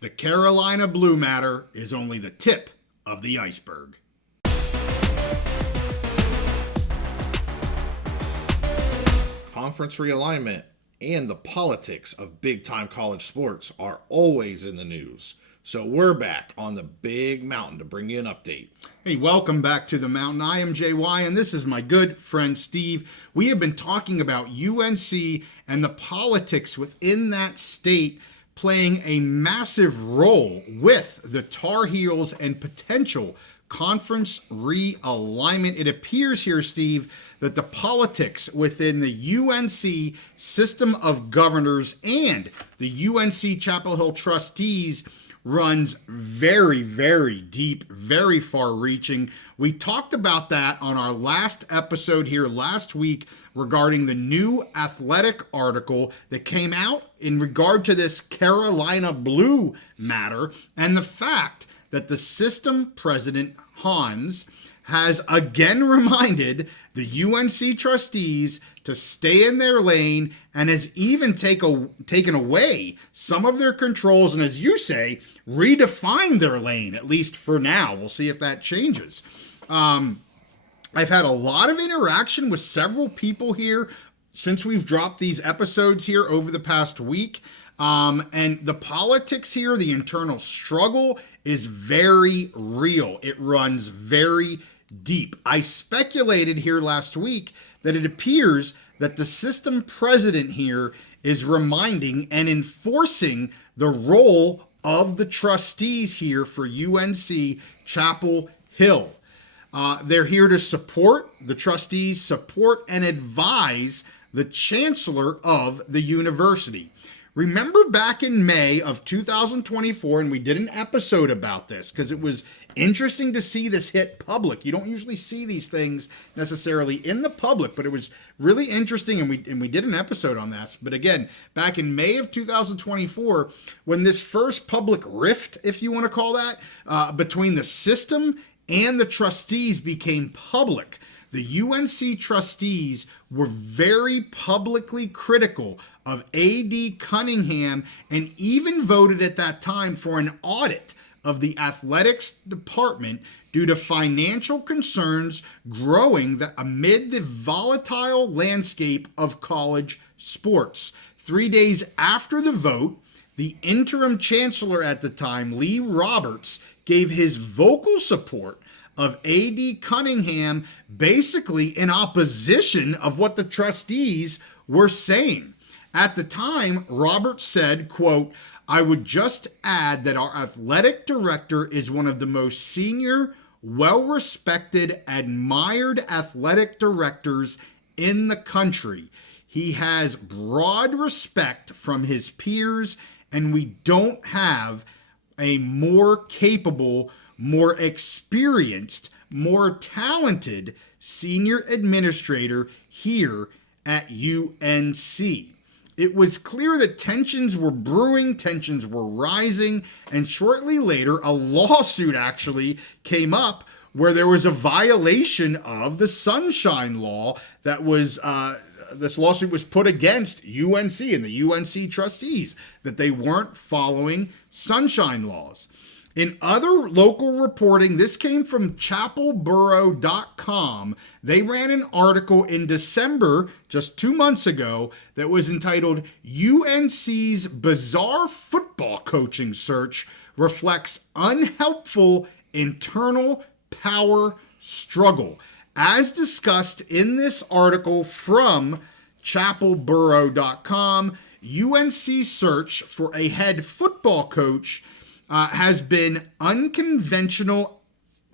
The Carolina Blue matter is only the tip of the iceberg. Conference realignment and the politics of big-time college sports are always in the news. So we're back on the big mountain to bring you an update. Hey, welcome back to the mountain. I am JY, and this is my good friend Steve. We have been talking about UNC and the politics within that state playing a massive role with the Tar Heels and potential conference realignment. It appears here, Steve, that the politics within the UNC System of Governors and the UNC Chapel Hill Trustees runs very, very deep, very far-reaching. We talked about that on our last episode here last week regarding the new athletic article that came out in regard to this Carolina Blue matter and the fact that the system president, Hans, has again reminded the UNC trustees to stay in their lane and has even taken away some of their controls and, as you say, redefined their lane, at least for now. We'll see if that changes. I've had a lot of interaction with several people here since we've dropped these episodes here over the past week. And the politics here, the internal struggle is very real. It runs very deep. I speculated here last week that it appears that the system president here is reminding and enforcing the role of the trustees here for UNC Chapel Hill. They're here to support the trustees, support and advise the chancellor of the university. Remember back in May of 2024, and we did an episode about this because it was interesting to see this hit public. You don't usually see these things necessarily in the public, but it was really interesting, and we did an episode on this. But again, back in May of 2024, when this first public rift, if you want to call that, between the system and the trustees became public, the UNC trustees were very publicly critical of A.D. Cunningham and even voted at that time for an audit of the athletics department due to financial concerns growing amid the volatile landscape of college sports. 3 days after the vote, the interim chancellor at the time, Lee Roberts, gave his vocal support of A.D. Cunningham, basically in opposition of what the trustees were saying. At the time, Roberts said, quote, "I would just add that our athletic director is one of the most senior, well-respected, admired athletic directors in the country. He has broad respect from his peers, and we don't have a more capable, more experienced, more talented senior administrator here at UNC." It was clear that tensions were brewing, tensions were rising, and shortly later, a lawsuit actually came up where there was a violation of the Sunshine Law that was, this lawsuit was put against UNC and the UNC trustees, that they weren't following sunshine laws. In other local reporting, this came from chapelborough.com. They ran an article in December, just 2 months ago, that was entitled UNC's Bizarre Football Coaching Search Reflects Unhelpful Internal Power Struggle. As discussed in this article from chapelborough.com, UNC's search for a head football coach has been unconventional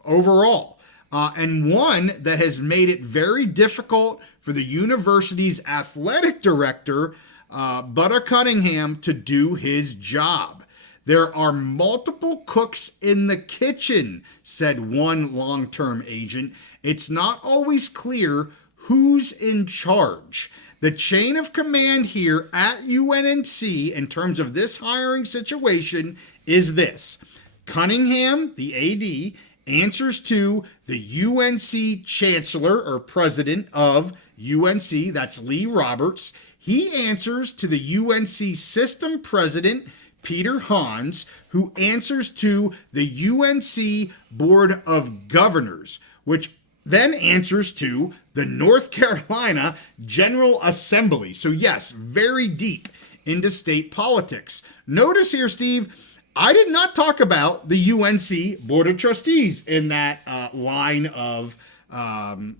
overall, and one that has made it very difficult for the university's athletic director, Butter Cunningham, to do his job. "There are multiple cooks in the kitchen," said one long-term agent. "It's not always clear who's in charge. The chain of command here at UNC in terms of this hiring situation is this: Cunningham, the AD, answers to the UNC Chancellor or President of UNC, that's Lee Roberts. He answers to the UNC System President, Peter Hans, who answers to the UNC Board of Governors, which then answers to the North Carolina General Assembly. So yes, very deep into state politics. Notice here, Steve, I did not talk about the UNC Board of Trustees in that line of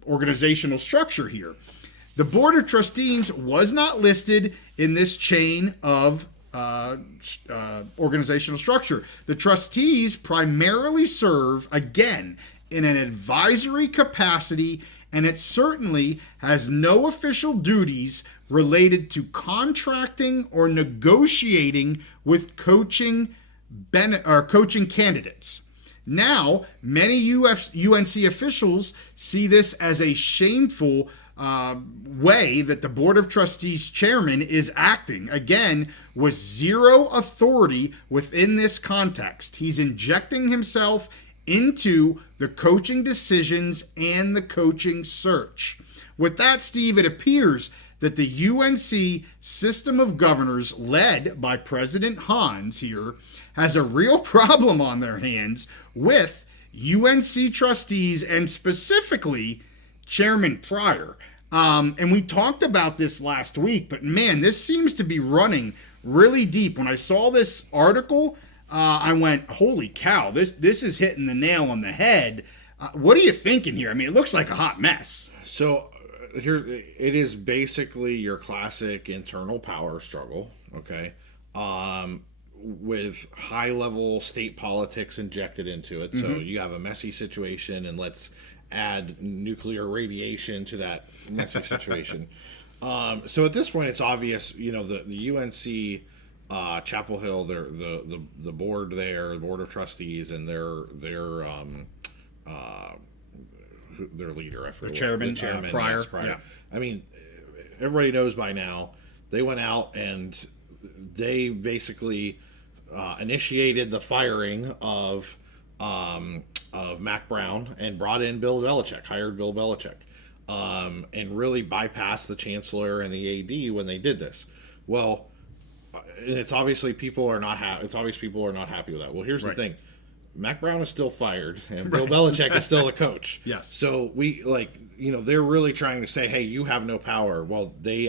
organizational structure here. The Board of Trustees was not listed in this chain of organizational structure. The trustees primarily serve, again, in an advisory capacity, and it certainly has no official duties related to contracting or negotiating with coaching candidates. Now, many UNC officials see this as a shameful way that the Board of Trustees chairman is acting, again, with zero authority within this context. He's injecting himself into the coaching decisions and the coaching search. With that, Steve, it appears that the UNC System of Governors, led by President Hans here, has a real problem on their hands with UNC trustees and specifically Chairman Pryor. And we talked about this last week, but man, this seems to be running really deep. When I saw this article, I went, holy cow, this is hitting the nail on the head. What are you thinking here? I mean, it looks like a hot mess. So here it is, basically your classic internal power struggle, okay, with high level state politics injected into it. So you have a messy situation, and let's add nuclear radiation to that messy situation. So at this point, it's obvious, the UNC Chapel Hill, the board there, the Board of Trustees, and their leader, I forget, the chairman, Pryor. Yes, Pryor. Yeah. I mean, everybody knows by now. They went out and they basically initiated the firing of Mac Brown and brought in Bill Belichick, hired Bill Belichick, and really bypassed the Chancellor and the AD when they did this. Well, it's obviously people are not happy with that. Well, here's the thing. Mac Brown is still fired, and Bill Belichick is still the coach. Yes. So they're really trying to say, hey, you have no power. Well, they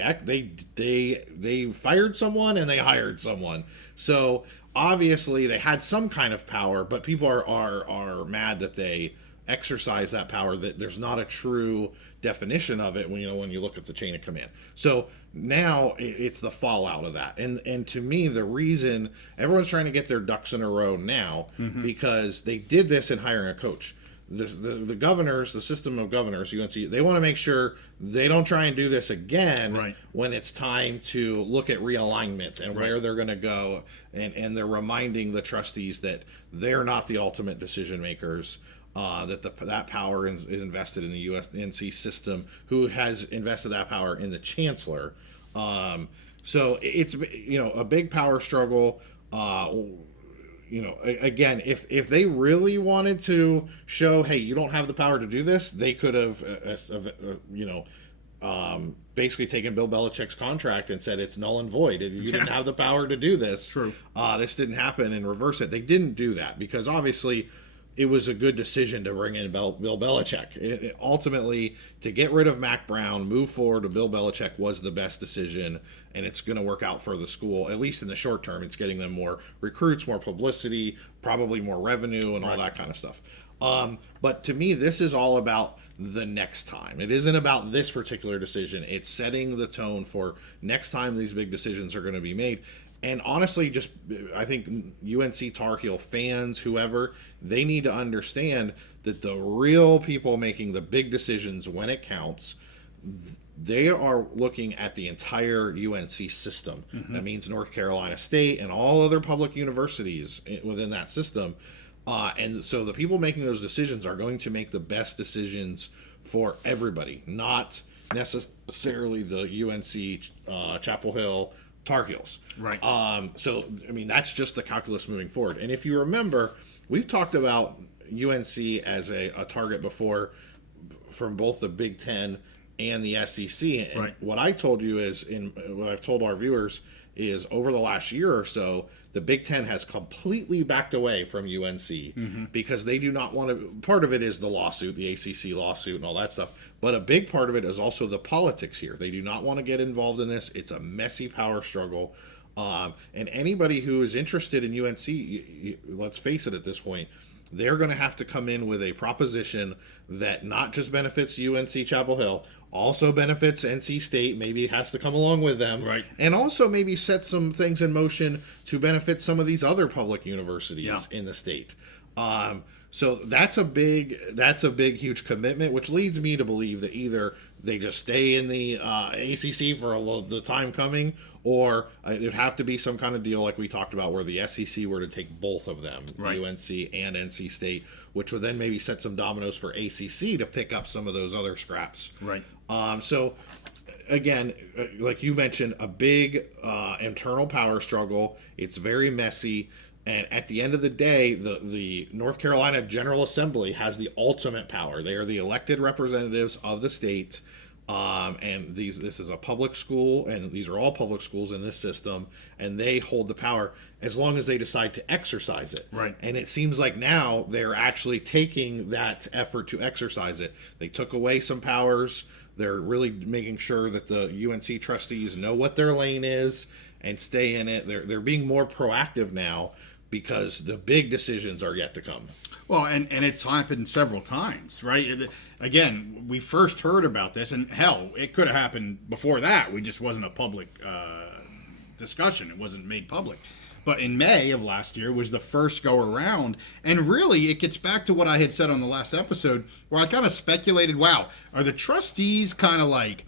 fired someone and they hired someone. So obviously they had some kind of power, but people are mad that they exercise that power, that there's not a true definition of it when you look at the chain of command. So now it's the fallout of that. And to me, the reason everyone's trying to get their ducks in a row now, because they did this in hiring a coach. The governors, the system of governors, UNC, they want to make sure they don't try and do this again when it's time to look at realignment and where they're going to go. And they're reminding the trustees that they're not the ultimate decision makers. That power is invested in the UNC system, who has invested that power in the Chancellor. So it's a big power struggle. Again, if they really wanted to show, hey, you don't have the power to do this, they could have, basically taken Bill Belichick's contract and said it's null and void. You didn't have the power to do this. True. This didn't happen, and reverse it. They didn't do that because obviously it was a good decision to bring in Bill Belichick. Ultimately, to get rid of Mac Brown, move forward to Bill Belichick was the best decision, and it's going to work out for the school, at least in the short term. It's getting them more recruits, more publicity, probably more revenue, and all that kind of stuff. But to me, this is all about the next time. It isn't about this particular decision. It's setting the tone for next time these big decisions are going to be made. And honestly, I think UNC Tar Heel fans, whoever, they need to understand that the real people making the big decisions when it counts, they are looking at the entire UNC system. That means North Carolina State and all other public universities within that system. And so the people making those decisions are going to make the best decisions for everybody, not necessarily the UNC Chapel Hill Tar Heels. Right. So, I mean, that's just the calculus moving forward. And if you remember, we've talked about UNC as a target before from both the Big Ten and the SEC. And what I told you is, what I've told our viewers is over the last year or so, the Big Ten has completely backed away from UNC because they do not want to. Part of it is the lawsuit, the ACC lawsuit, and all that stuff. But a big part of it is also the politics here. They do not want to get involved in this. It's a messy power struggle. And anybody who is interested in UNC, let's face it at this point, they're going to have to come in with a proposition that not just benefits UNC Chapel Hill, also benefits NC State, maybe it has to come along with them, right, and also maybe set some things in motion to benefit some of these other public universities in the state. So that's a big, huge commitment, which leads me to believe that either they just stay in the ACC for the time coming, or it would have to be some kind of deal like we talked about where the SEC were to take both of them, right, UNC and NC State, which would then maybe set some dominoes for ACC to pick up some of those other scraps. Right. So again, like you mentioned, a big internal power struggle. It's very messy. And at the end of the day, the North Carolina General Assembly has the ultimate power. They are the elected representatives of the state. And this is a public school, and these are all public schools in this system, and they hold the power as long as they decide to exercise it. Right. And it seems like now they're actually taking that effort to exercise it. They took away some powers. They're really making sure that the UNC trustees know what their lane is and stay in it. They're being more proactive now because the big decisions are yet to come. Well, and it's happened several times, right? Again, we first heard about this, and hell, it could have happened before that. We just wasn't a public discussion. It wasn't made public. But in May of last year was the first go around. And really, it gets back to what I had said on the last episode, where I kind of speculated, wow, are the trustees kind of like,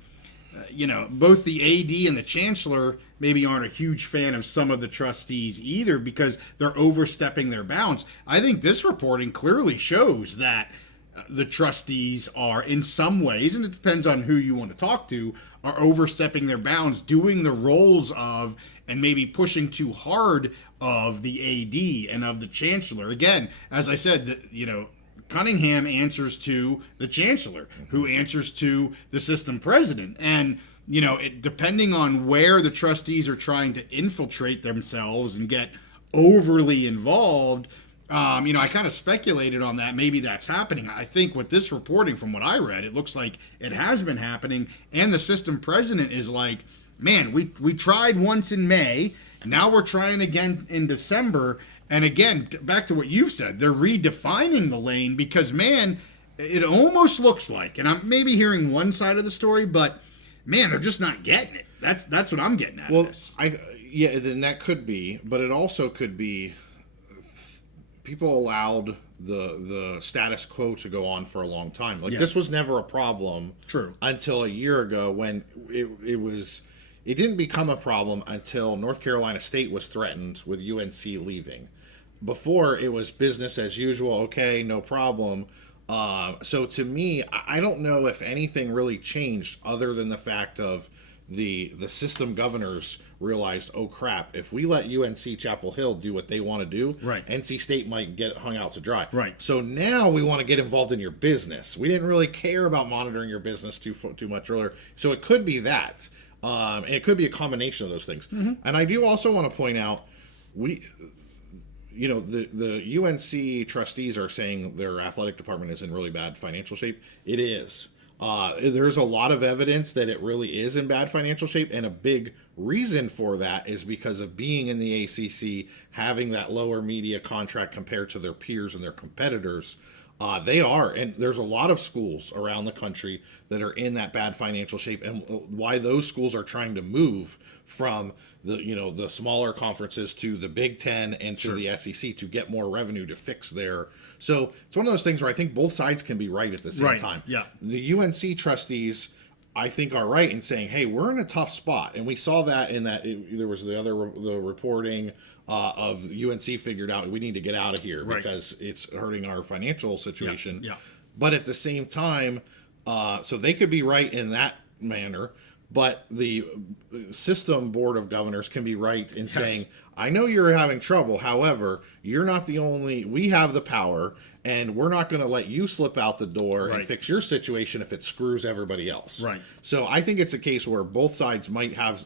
both the AD and the Chancellor maybe aren't a huge fan of some of the trustees either because they're overstepping their bounds. I think this reporting clearly shows that the trustees are in some ways, and it depends on who you want to talk to, are overstepping their bounds, doing the roles of, and maybe pushing too hard of the AD and of the Chancellor. Again, as I said, Cunningham answers to the Chancellor, who answers to the system president. And, depending on where the trustees are trying to infiltrate themselves and get overly involved, I kind of speculated on that. Maybe that's happening. I think with this reporting, from what I read, it looks like it has been happening. And the system president is like, man, we tried once in May. Now we're trying again in December. And again, back to what you've said, they're redefining the lane because, man, it almost looks like, and I'm maybe hearing one side of the story, but, man, they're just not getting it. That's what I'm getting at. Well, this. then that could be, but it also could be people allowed the status quo to go on for a long time. Like, this was never a problem. True. Until a year ago when it didn't become a problem until North Carolina State was threatened with UNC leaving. Before, it was business as usual. Okay, no problem. So to me, I don't know if anything really changed other than the fact of the system governors realized, oh crap, if we let UNC Chapel Hill do what they want to do, right, NC State might get hung out to dry. Right. So now we want to get involved in your business. We didn't really care about monitoring your business too much earlier. So it could be that. And it could be a combination of those things. Mm-hmm. And I do also want to point out, the UNC trustees are saying their athletic department is in really bad financial shape. It is. There's a lot of evidence that it really is in bad financial shape, and a big reason for that is because of being in the ACC, having that lower media contract compared to their peers and their competitors. They are, and there's a lot of schools around the country that are in that bad financial shape, and why those schools are trying to move from the smaller conferences to the Big Ten and to the SEC to get more revenue to fix their. So it's one of those things where I think both sides can be right at the same time. Yeah. The UNC trustees, I think, are right in saying, hey, we're in a tough spot, and we saw that in that there was the reporting of UNC figured out we need to get out of here because it's hurting our financial situation. Yeah. But at the same time, so they could be right in that manner, but the system board of governors can be right in saying, I know you're having trouble. However, you're not the only, we have the power, and we're not going to let you slip out the door and fix your situation if it screws everybody else. Right. So I think it's a case where both sides might have,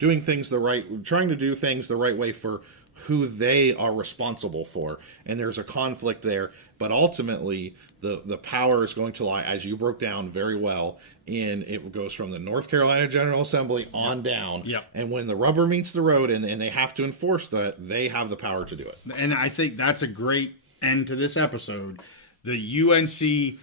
trying to do things the right way for who they are responsible for, and there's a conflict there. But ultimately, the power is going to lie, as you broke down very well, in it goes from the North Carolina General Assembly on down. Yep. And when the rubber meets the road and they have to enforce that, they have the power to do it. And I think that's a great end to this episode. The UNC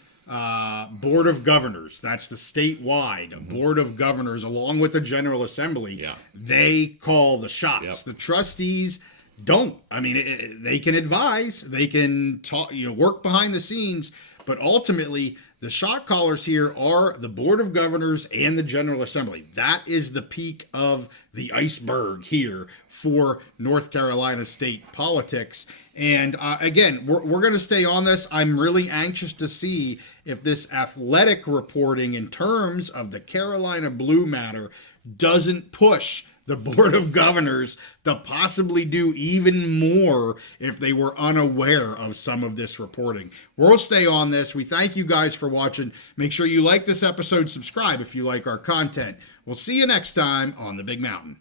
Board of Governors, that's the statewide Board of Governors, along with the General Assembly, they call the shots. Yep. The trustees don't. I mean, they can advise, they can talk, work behind the scenes, but ultimately the shot callers here are the Board of Governors and the General Assembly. That is the peak of the iceberg here for North Carolina state politics. And again, we're going to stay on this. I'm really anxious to see if this athletic reporting in terms of the Carolina Blue matter doesn't push the Board of Governors to possibly do even more if they were unaware of some of this reporting. We'll stay on this. We thank you guys for watching. Make sure you like this episode, subscribe if you like our content. We'll see you next time on The Big Mountain.